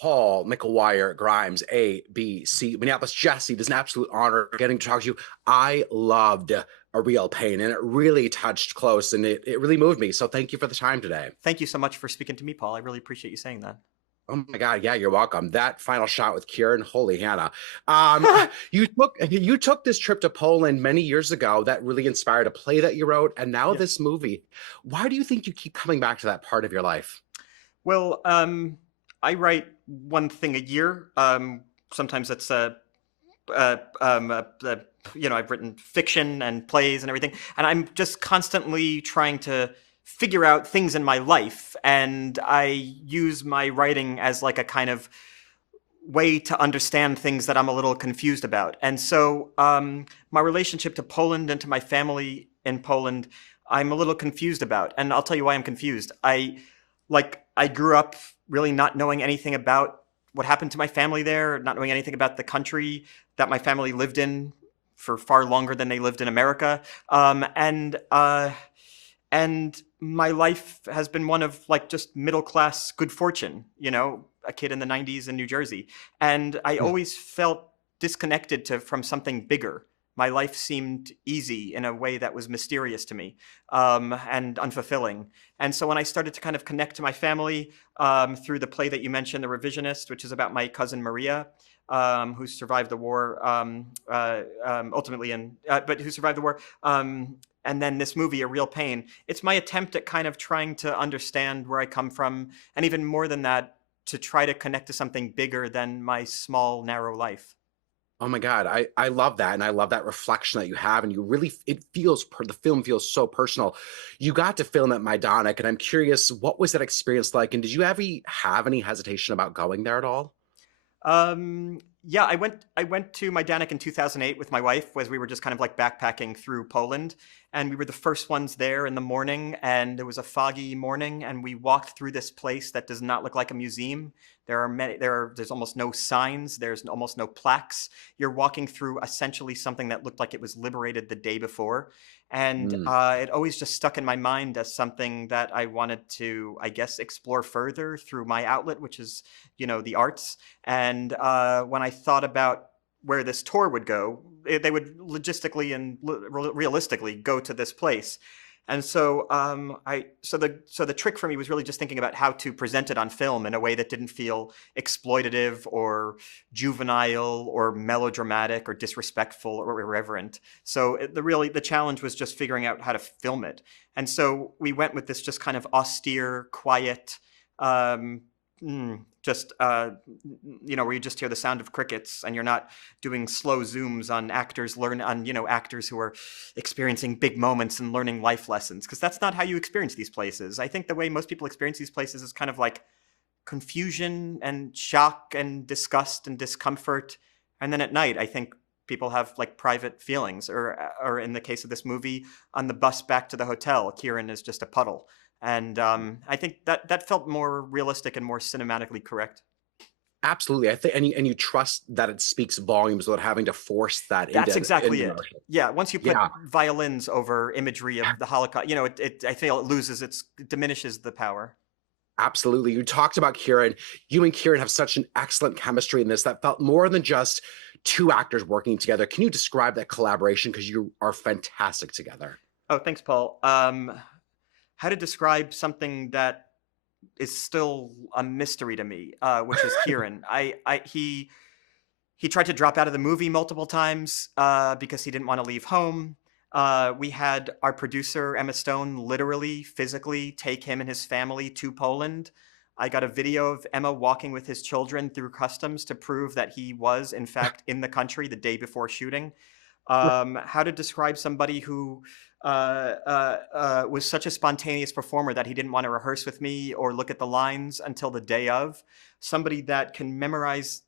Paul, McGuire, Grimes, A, B, C, Minneapolis, Jesse. It is an absolute honor getting to talk to you. I loved A Real Pain, and it really touched close, and it really moved me. So thank you for the time today. Thank you so much for speaking to me, Paul. I really appreciate you saying that. Oh my God, yeah, you're welcome. That final shot with Kieran, holy Hannah. Um, you took this trip to Poland many years ago that really inspired a play that you wrote, and now Yeah. this movie. Why do you think you keep coming back to that part of your life? Well, I write one thing a year. Sometimes that's uh, um, uh, uh, I've written fiction and plays and everything, and I'm just constantly trying to figure out things in my life, and I use my writing as like a kind of way to understand things that I'm a little confused about. And so, my relationship to Poland and to my family in Poland, I'm a little confused about. And I'll tell you why I'm confused. I grew up really not knowing anything about what happened to my family there, not knowing anything about the country that my family lived in for far longer than they lived in America. And my life has been one of like just middle class good fortune, a kid in the 90s in New Jersey. And I Hmm. always felt disconnected from something bigger. My life seemed easy in a way that was mysterious to me, and unfulfilling. And so when I started to kind of connect to my family, through the play that you mentioned, The Revisionist, which is about my cousin Maria, who survived the war, ultimately, but who survived the war. And then this movie, A Real Pain, it's my attempt at kind of trying to understand where I come from, and even more than that, to try to connect to something bigger than my small, narrow life. Oh my God, I love that, and I love that reflection that you have, and you really the film feels so personal. You got to film at Majdanek, and I'm curious, what was that experience like, and did you ever have any hesitation about going there at all? Yeah, I went to Majdanek in 2008 with my wife as we were just kind of like backpacking through Poland, and we were the first ones there in the morning, and it was a foggy morning, and we walked through this place that does not look like a museum. There's almost no signs, there's almost no plaques. You're walking through essentially something that looked like it was liberated the day before, and Mm. it always just stuck in my mind as something that I wanted to, I guess, explore further through my outlet, which is, the arts. And when I thought about where this tour would go, they would logistically and realistically go to this place. And so, the trick for me was really just thinking about how to present it on film in a way that didn't feel exploitative or juvenile or melodramatic or disrespectful or irreverent. So the challenge was just figuring out how to film it. And so we went with this just kind of austere, quiet, um, just where you just hear the sound of crickets, and you're not doing slow zooms on actors who are experiencing big moments and learning life lessons, because that's not how you experience these places. I think the way most people experience these places is kind of like confusion and shock and disgust and discomfort, and then at night I think people have like private feelings, or in the case of this movie, on the bus back to the hotel, Kieran is just a puddle. And I think that felt more realistic and more cinematically correct. Absolutely, I think, and you trust that it speaks volumes without having to force that That's into exactly the it. emotion. Yeah, once you put Yeah. violins over imagery of the Holocaust, I feel it diminishes the power. Absolutely. You talked about Kieran. You and Kieran have such an excellent chemistry in this that felt more than just two actors working together. Can you describe that collaboration? Because you are fantastic together. Oh, thanks, Paul. How to describe something that is still a mystery to me, which is Kieran. He tried to drop out of the movie multiple times, because he didn't want to leave home. We had our producer, Emma Stone, literally, physically take him and his family to Poland. I got a video of Emma walking with his children through customs to prove that he was, in fact, in the country the day before shooting. How to describe somebody who was such a spontaneous performer that he didn't want to rehearse with me or look at the lines until the day of. Somebody that can memorize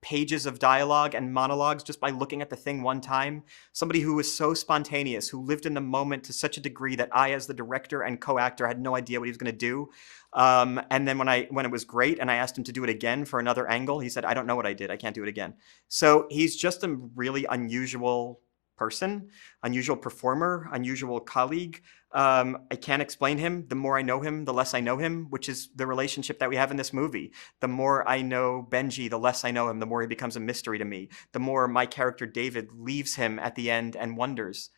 pages of dialogue and monologues just by looking at the thing one time. Somebody who was so spontaneous, who lived in the moment to such a degree that I, as the director and co-actor, had no idea what he was going to do. And then when it was great, and I asked him to do it again for another angle, he said, "I don't know what I did. I can't do it again." So he's just a really unusual person, unusual performer, unusual colleague. I can't explain him. The more I know him, the less I know him, which is the relationship that we have in this movie. The more I know Benji, the less I know him, the more he becomes a mystery to me. The more my character David leaves him at the end and wonders,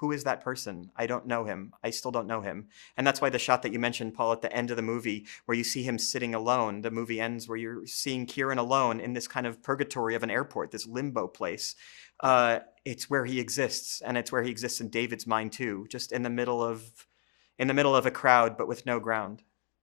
who is that person? I don't know him. I still don't know him. And that's why the shot that you mentioned, Paul, at the end of the movie, where you see him sitting alone, the movie ends where you're seeing Kieran alone in this kind of purgatory of an airport, this limbo place. It's where he exists, and it's where he exists in David's mind too, just in the middle of a crowd, but with no ground.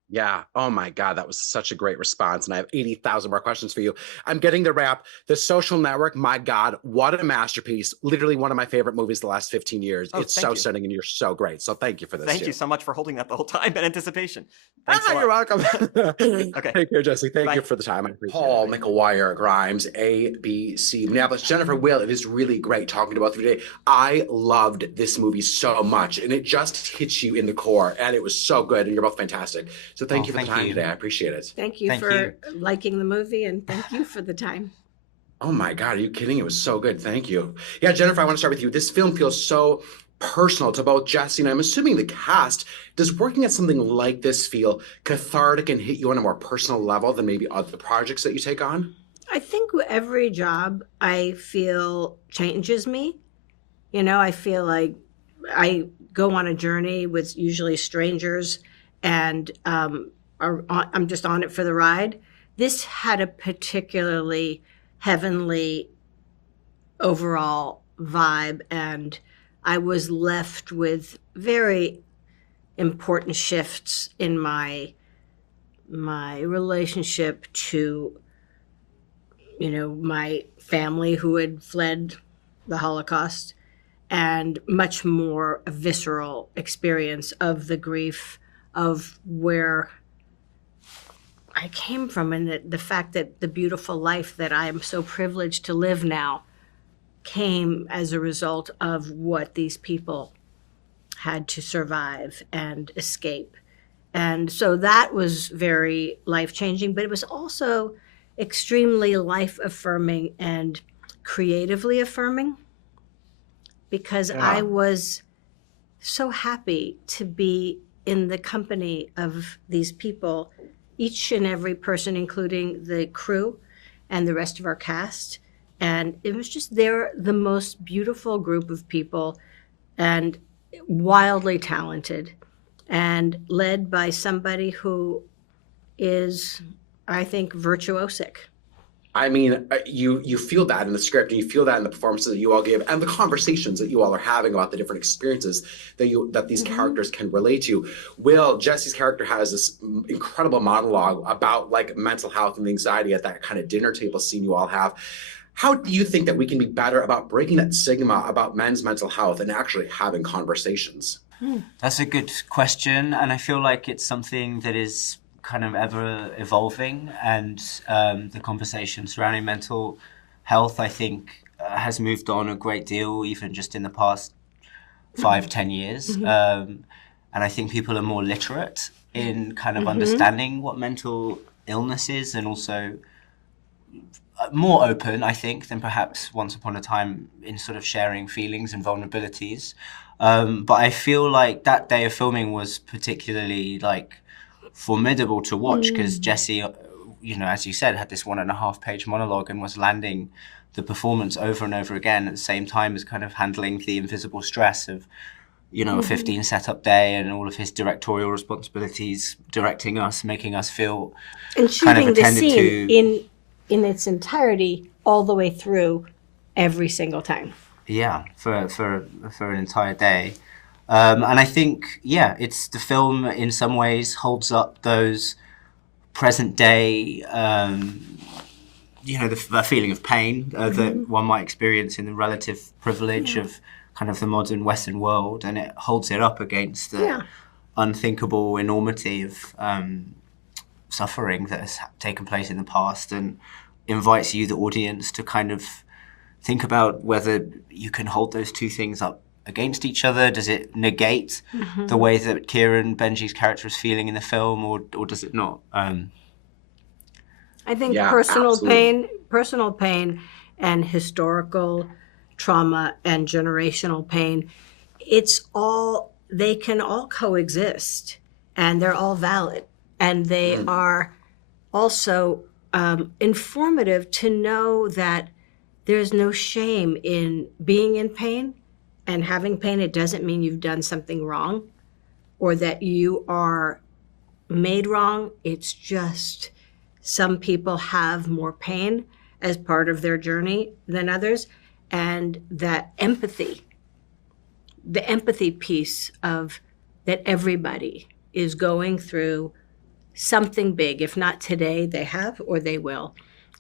Yeah. Oh my God, that was such a great response. And I have 80,000 more questions for you. I'm getting the wrap. The Social Network, my God, what a masterpiece. Literally one of my favorite movies the last 15 years. Oh, It's thank so you. stunning and you're so great. So thank you for this Thank too. you so much for holding that the whole time in anticipation. Thanks a You're lot. welcome. Okay. Take care, Jesse. Thank you Bye. for the time. I appreciate Paul, it. Paul, McElwire, Grimes, ABC, Minneapolis, Jennifer Will. It is really great talking about you today. I loved this movie so much, and it just hits you in the core, and it was so good, and you're both fantastic. So thank you for the time today. I appreciate it. Thank you for liking the movie, and thank you for the time. Oh my God, are you kidding? It was so good. Thank you. Yeah, Jennifer, I want to start with you. This film feels so personal to both Jesse and I'm assuming the cast. Does working at something like this feel cathartic and hit you on a more personal level than maybe other projects that you take on? I think every job I feel changes me. I feel like I go on a journey with usually strangers, and I'm just on it for the ride. This had a particularly heavenly overall vibe, and I was left with very important shifts in my relationship to, my family who had fled the Holocaust, and much more a visceral experience of the grief of where I came from, and the fact that the beautiful life that I am so privileged to live now came as a result of what these people had to survive and escape. And so that was very life-changing, but it was also extremely life-affirming and creatively affirming, because I was so happy to be in the company of these people, each and every person, including the crew and the rest of our cast. And it was just, they're the most beautiful group of people and wildly talented, and led by somebody who is, I think, virtuosic. I mean, you feel that in the script, and you feel that in the performances that you all give, and the conversations that you all are having about the different experiences that these characters can relate to. Will, Jesse's character has this incredible monologue about like mental health and anxiety at that kind of dinner table scene you all have. How do you think that we can be better about breaking that stigma about men's mental health and actually having conversations? That's a good question, and I feel like it's something that is kind of ever evolving, and the conversation surrounding mental health, I think, has moved on a great deal, even just in the past 5-10 years. And I think people are more literate in kind of understanding what mental illness is, and also more open, I think, than perhaps once upon a time in sort of sharing feelings and vulnerabilities. But I feel like that day of filming was particularly like formidable to watch, because Jesse, as you said, had this 1.5-page monologue and was landing the performance over and over again at the same time as kind of handling the invisible stress of, a 15 setup day and all of his directorial responsibilities, directing us, making us feel and shooting kind of the attended scene to in its entirety all the way through every single time. Yeah, for an entire day. And I think, it's the film in some ways holds up those present day, the feeling of pain that one might experience in the relative privilege of kind of the modern Western world, and it holds it up against the unthinkable enormity of suffering that has taken place in the past, and invites you, the audience, to kind of think about whether you can hold those two things up against each other. Does it negate the way that Kieran, Benji's character, is feeling in the film, or does it not? I think personal pain and historical trauma and generational pain. They can all coexist, and they're all valid. And they are also informative to know that there's no shame in being in pain and having pain. It doesn't mean you've done something wrong or that you are made wrong. It's just some people have more pain as part of their journey than others. And that empathy, the empathy piece of that everybody is going through something big. If not today, they have or they will.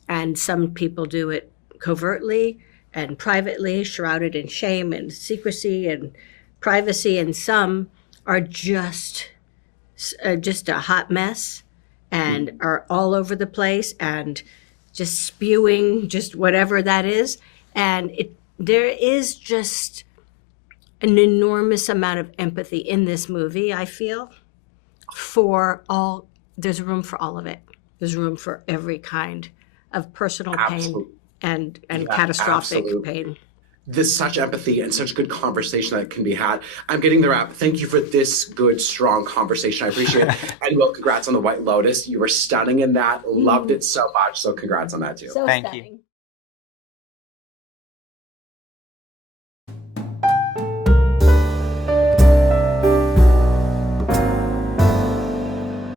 And some people do it covertly and privately, shrouded in shame and secrecy and privacy. And some are just a hot mess and are all over the place and just spewing just whatever that is. And there is just an enormous amount of empathy in this movie, I feel, for all. There's room for all of it. There's room for every kind of personal pain and catastrophic pain. There's such empathy and such good conversation that can be had. I'm getting the wrap. Thank you for this good, strong conversation. I appreciate it. And Will, congrats on The White Lotus. You were stunning in that. Loved it so much. So congrats on that too. So Thank stunning. you.